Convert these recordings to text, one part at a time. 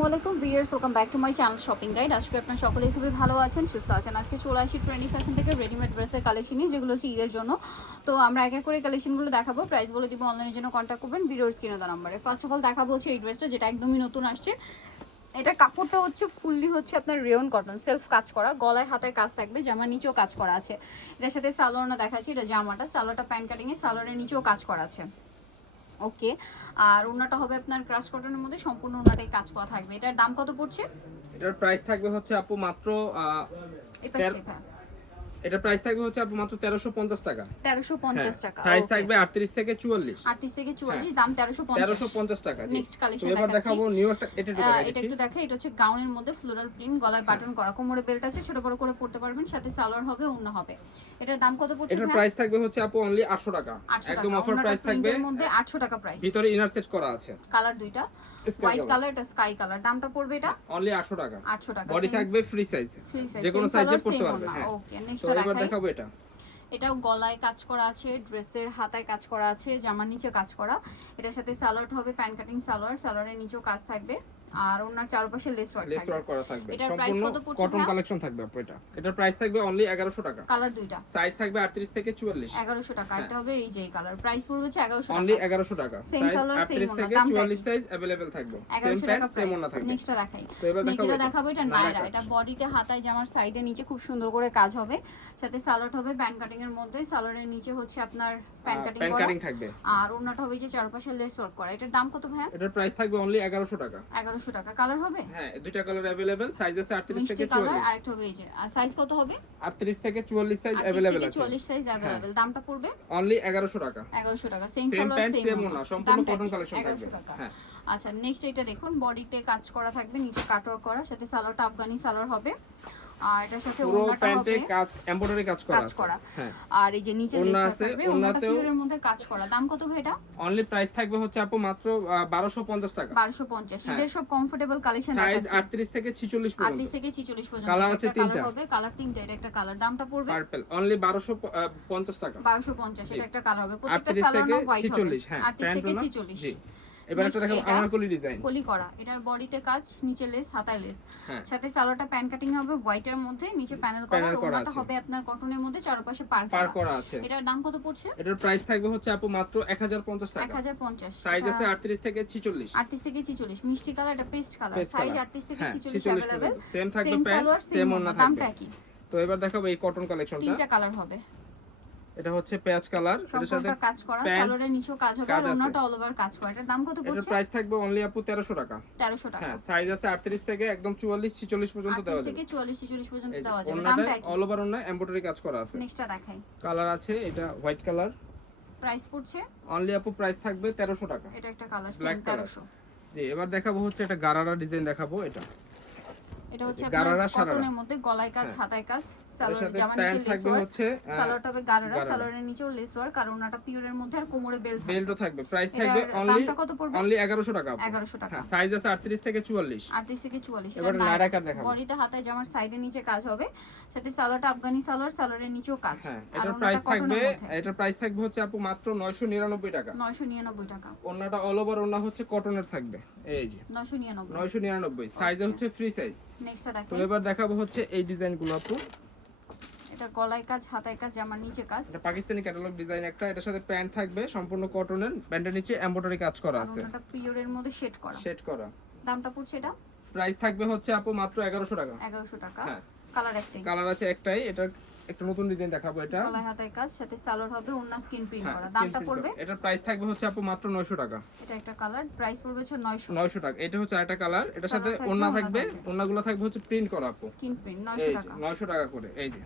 আসসালামু আলাইকুম viewers welcome back to my channel shopping guide আজকে আপনার সকলেই খুবই ভালো আছেন, সুস্থ আছেন। আজকে চলে আসি ট্রেন্ডি ফ্যাশন থেকে রেডিমেড ড্রেসের কালেকশন নিয়ে, যেগুলো হচ্ছে ঈদের জন্য। তো আমরা এক এক করে কালেকশনগুলো দেখাবো। প্রাইস বলে দিব অনলাইনের জন্য কন্ট্যাক্ট করবেন ভিডিওর স্ক্রিনে দেওয়া নাম্বারে ফার্স্ট অফ অল দেখাবো হচ্ছে এই ড্রেসটা যেটা একদমই নতুন আসছে। এটা কাপড়টা হচ্ছে ফুললি হচ্ছে আপনার রেয়ন কটন সেলফ কাজ করা। গলায়, হাতায় কাজ থাকবে, জামার নিচেও কাজ করা আছে। এটার সাথে সালোয়ারটা দেখাচ্ছি, এটা জামাটা। সালোয়ারটা প্যান্ট কাটিংয়ে সালোয়ারের নিচেও কাজ করা আছে। ওকে। আর ওনাটা হবে আপনার ক্রাশ কটনের মধ্যে সম্পূর্ণ ওনাটাই কাজ করা থাকবে। এটার দাম কত পড়ছে? এটার প্রাইস থাকবে হচ্ছে আপু মাত্র আহ, এই পাশটাই এটার প্রাইস থাকবে হচ্ছে আপু মাত্র তেরোশো পঞ্চাশ টাকা। তেরোশো পঞ্চাশ টাকা সাইজ থাকবে আটত্রিশ থেকে চুয়াল্লিশ। আটত্রিশ থেকে চুয়াল্লিশ দাম তেরোশো তেরোশো পঞ্চাশ পঞ্চাশ টাকা জি। Next collection এবার দেখাবো নিউ একটা এটা একটু এটা একটু দেখে এটা হচ্ছে গাউনের মধ্যে ফ্লোরাল প্রিন্ট গলায় বাটন করা। কোমরে বেল্ট আছে ছোট বড় করে পড়তে পারবেন সাথে সালোয়ার হবে অন্য হবে। এটার দাম কত পড়ছে এটার প্রাইস থাকবে হচ্ছে আপু অনলি আটশো টাকা। আটশো টাকা একদম অফার প্রাইস থাকবে। প্রিন্টের মধ্যে আটশো টাকা প্রাইস ভিতরে ইনার সেট করা আছে। কালার দুইটা হোয়াইট কালার এটা স্কাই কালার দামটা পড়বে এটা? অনলি আটশো টাকা। আটশো টাকা বডি থাকবে ফ্রি সাইজ ফ্রি সাইজ যে কোনো সাইজে পড়তে পারবে হ্যাঁ। ওকে নেক্সট দেখাবো এটা। এটাও গলায় কাজ করা আছে ড্রেসের হাতায় কাজ করা আছে জামার নিচে কাজ করা। এটার সাথে সালোয়ার হবে প্যান্ট কাটিং সালোয়ার সালোয়ারের নিচেও কাজ থাকবে। আর ওনার চারপাশে লেস ওয়ার্ক লেস ওয়ার্ক করা থাকবে। এটার সম্পূর্ণ কত পড়ছে কটন কালেকশন থাকবে আপু এটা। এটার প্রাইস থাকবে অনলি এগারোশো টাকা। কালার দুইটা। সাইজ থাকবে আটত্রিশ থেকে চুয়াল্লিশ। এগারোশো টাকা। এটা হবে এই যে কালার প্রাইস পড়বে হচ্ছে এগারোশো অনলি টাকা। এগারোশো টাকা। Same সাইজ color, same আটত্রিশ ওড়না, থেকে দামটা চুয়াল্লিশ সাইজ অ্যাভেলেবেল থাকবে। সেম এগারোশো টাকা প্যান্ট সেম প্রাইস ওনা থাকবে নেক্সটটা দেখাই। নেক্সটটা দেখাবো এটা। দেখাবো এটা বডিতে হাতায় জামার সাইডে নিচে খুব সুন্দর করে কাজ হবে। সাথে সালোয়ার হবে প্যান্ট কাটিং এর মধ্যে সালোয়ারের নিচে হচ্ছে আপনার প্যান্ট কাটিং প্যান্ট করা কাটিং থাকবে আর ওনাটা হবে যে চারপাশে লেস ওয়ার্ক করা এটার দাম কত ভাইয়া এটার প্রাইস থাকবে অনলি এগারোশো টাকা এগারোশো টাকা কালার হবে হ্যাঁ দুইটা কালার অ্যাভেলেবেল সাইজ আছে আটত্রিশ মিষ্টি থেকে কালার চুয়াল্লিশ আর একটা হবে এই যে আর সাইজ কত হবে আটত্রিশ থেকে চুয়াল্লিশ সাইজ 38 অ্যাভেলেবেল থেকে আছে 44 সাইজ अवेलेबल দামটা পড়বে অনলি এগারোশো টাকা 1100 টাকা same Same colour pant, same same ওড়না, সম্পূর্ণ cotton collection 1100 থাকবে। টাকা হ্যাঁ। আচ্ছা নেক্সট এটা দেখুন বডিতে কাজ করা থাকবে নিচে কাটওয়ার্ক করা সাথে সালোয়ারটা আফগানি সালোয়ার হবে আর এটার সাথে ওড়নাটা হবে কাজ এমব্রয়ডারি কাজ করা কাজ আছে। করা। হ্যাঁ। আর এই যে নিচে ওড়না আছে, ওড়নাতেও- পিওরের মধ্যে কাজ করা। দাম কত ভাই এটা? অনলি প্রাইস থাকবে হচ্ছে আপু মাত্র বারোশো পঞ্চাশ টাকা। 1250 হ্যাঁ। এদের সব কমফোর্টেবল কালেকশন দেখাচ্ছি। আটত্রিশ থেকে ছিচল্লিশ পর্যন্ত। 38 থেকে 46 পর্যন্ত। এটা আছে কালার তিনটা। হবে। কালার তিনটা এটা একটা কালার দামটা পড়বে? পার্পল অনলি বারোশো পঞ্চাশ টাকা। 1250 এটা একটা কালার হবে। প্রত্যেকটা সালোয়ার হোয়াইট হবে। ছিচল্লিশ হ্যাঁ। 38 থেকে 46 জি। এবার একটা Next দেখো এটা। আনারকলি ডিজাইন কলি করা এটার বডিতে কাজ নিচে লেস হাতায় লেস হ্যাঁ সাথে সালোয়ারটা প্যান কাটিং হবে হোয়াইটের মধ্যে নিচে প্যানেল করা Panel করা ওনাটা আছে। হবে আপনার কটনের মধ্যে চারপাশে পার পার করা করা আছে এটার দাম কত পড়ছে এটার প্রাইস থাকবে হচ্ছে আপু মাত্র এক হাজার পঞ্চাশ টাকা 1050 সাইজ আছে আটত্রিশ থেকে ছিচল্লিশ 38 থেকে 46 মিষ্টি কালার এটা paste colour Paste size color। 38 থেকে হ্যাঁ, 46 46 अवेलेबल পর্যন্ত। Same থাকবে same pant, salwar same same ওড়না ওড়না দামটা থাকবে। কি তো এবার দেখাবো এই কটন কালেকশনটা তিনটা কালার হবে এটা হচ্ছে পেঁয়াজ কালার এটার সাথে কাজ করা সালোয়ারের নিচেও কাজ হবে আর আছে। ওনাটা অল ওভার কাজ করা। এটার দাম কত এটার পড়ছে? প্রাইস থাকবে অনলি আপু তেরোশো টাকা। 1300 টাকা। হ্যাঁ সাইজ আছে আটত্রিশ থেকে একদম চুয়াল্লিশ ছিচল্লিশ পর্যন্ত দেওয়া 38 থেকে 44 46 পর্যন্ত দেওয়া যাবে। দামটা কি অল ওভার ওড়না এমব্রয়ডারি কাজ করা আছে। নেক্সটটা দেখাই। কালার আছে এটা হোয়াইট কালার প্রাইস পড়ছে? অনলি আপু প্রাইস থাকবে তেরোশো টাকা। এটা একটা কালার সেম 1300 জি এবার দেখাবো হচ্ছে একটা গারারা ডিজাইন দেখাবো এটা। এটা হচ্ছে গারারা কটনের মধ্যে গলায় কাজ হ্যাঁ। হাতায় কাজ সালোয়ার সাথে জামা নিচে লেস ওয়ার্ক সালোয়ারটা হবে গারারা। সালোয়ারের নিচেও লেস ওয়ার্ক আর ওনাটা পিওরের মধ্যে আর কোমরে বেল্ট বেল্টও থাকবে। প্রাইস থাকবে অনলি কত পড়বে? অনলি এগারোশো টাকা 1100 টাকা। হ্যাঁ সাইজ আছে আটত্রিশ থেকে চুয়াল্লিশ। 38 থেকে 44 এবার নায়রা কাট দেখাবো। বডিতে হাতায় জামার সাইডে নিচে কাজ হবে। সাথে সালোয়ারটা আফগানি সালোয়ার সালোয়ারের নিচেও কাজ। হ্যাঁ আর প্রাইস থাকবে এটার প্রাইস থাকবে হচ্ছে আপু মাত্র নয়শো নিরানব্বই টাকা। 999 টাকা। ওড়নাটা অল ওভার ওড়না হচ্ছে কটনের থাকবে। এই যে। 999 নয়শো নিরানব্বই। সাইজে হচ্ছে ফ্রি সাইজ নেক্সটটা তো দেখেন এবার দেখাবো হচ্ছে এই ডিজাইনগুলো আপু। এটা গলায় কাজ হাতায় কাজ জামার নিচে কাজ। এটা পাকিস্তানি ক্যাটালগ ডিজাইন একটা এটার সাথে প্যান্ট থাকবে সম্পূর্ণ কটনের প্যান্টের নিচে এমব্রয়ডারি কাজ করা আছে। এটা পিওরের মধ্যে শেড করা। শেড করা। দামটা পড়ছে এটা? প্রাইস থাকবে হচ্ছে আপু মাত্র এগারোশো টাকা। 1100 টাকা। হ্যাঁ। কালার একটাই কালার আছে একটাই এটা একটা নতুন ডিজাইন দেখাবো এটা। গলায় কাজ সাথে সালোয়ার হবে ওন্না স্কিন প্রিন্ট হ্যাঁ, করা। দামটা পড়বে? এটার প্রাইস থাকবে হচ্ছে আপু মাত্র নয়শো টাকা। এটা একটা কালার প্রাইস পড়বে হচ্ছে 900 নয়শো টাকা। এটা হচ্ছে আরেকটা কালার এটার সাথে সাদা থাকবে, ওড়না থাকবে। হচ্ছে প্রিন্ট করা আপু। স্কিন প্রিন্ট এই 900 টাকা। নয়শো টাকা করে। এই যে।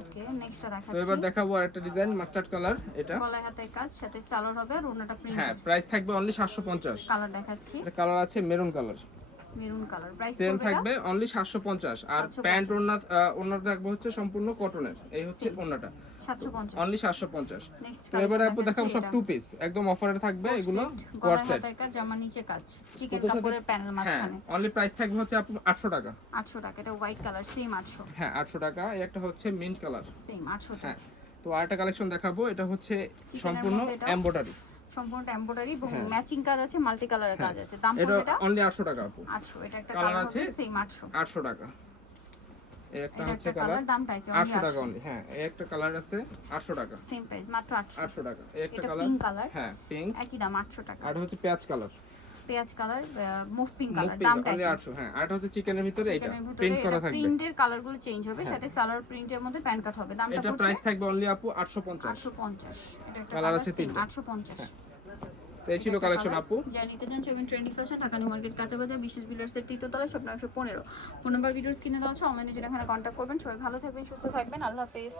ওকে নেক্সটটা তো এবার দেখাচ্ছি। দেখাবো আরেকটা ডিজাইন মাস্টার্ড কালার এটা। গলায় হাতায় কাজ সাথে সালোয়ার হবে আর ওন্নাটা প্রিন্ট হ্যাঁ প্রাইস থাকবে অনলি সাতশো পঞ্চাশ। কালার দেখাচ্ছি। এটা কালার আছে maroon colour maroon colour. Price same থাকবে অনলি সাতশো পঞ্চাশ। আর প্যান্ট থাকবে হচ্ছে সম্পূর্ণ কটনের এই হচ্ছে ওড়নাটা। 750 অনলি সাতশো পঞ্চাশ। নেক্সট তো এবারে আপু দেখাবো সব টু পিস একদম অফারে থাকবে এগুলো। গলায় জামার নিচে কাজ। চিকেন কাপড়ের প্যানেল মাঝখানে। অনলি প্রাইস থাকবে হচ্ছে আপু আটশো টাকা। 800 টাকা এটা হোয়াইট কালার সেম 800 হ্যাঁ আটশো টাকা। এই একটা হচ্ছে মিন্ট কালার সেম 800 হ্যাঁ টাকা তো আরেকটা কালেকশন দেখাবো। এটা হচ্ছে সম্পূর্ণ মধ্যে এটা? এমব্রয়ডারি এবং। ম্যাচিং কাজ আছে মাল্টি কালারের কাজ আছে। দাম এটা অনলি আটশো টাকা আপু। 800 এটা একটা কালার আছে? সেম 800 আটশো। টাকা। এই একটা হচ্ছে কালার দামটা কি আটশো টাকা অনলি হ্যাঁ একটা কালার আছে আটশো টাকা। সেম প্রাইস মাত্র 800 আটশো টাকা। এই একটা কালার পিঙ্ক কালার হ্যাঁ পিঙ্ক একই দাম 800 টাকা। আর হচ্ছে পেঁয়াজ কালার পেঁয়াজ কালার মুভ পিঙ্ক কালার দামটা আটশো হ্যাঁ আর হচ্ছে চিকেনের ভিতরে এটা প্রিন্ট করা থাকবে। হ্যাঁ। প্রিন্টের চেঞ্জ হবে সাথে সালোয়ার প্রিন্টের মধ্যে কাট হবে দামটা এটা প্রাইস থাকবে অনলি আপু আটশো পঞ্চাশ। 850 এটা একটা কালার আছে 850 এই ছিল কালেকশন আপু। যা নিতে চান Sabin trendy fashion Dhaka New Market কাঁচাবাজার বিশেষ বিল্ডার্সের তৃতীয়তলা স্বপ্ন একশো পনেরো। ফোন নাম্বার ভিডিওস কিনে দেওয়া আছে অনলাইনে যেটা এখানে কন্ট্যাক্ট করবেন। সবাই ভালো থাকবেন সুস্থ থাকবেন। আল্লাহ হাফেজ।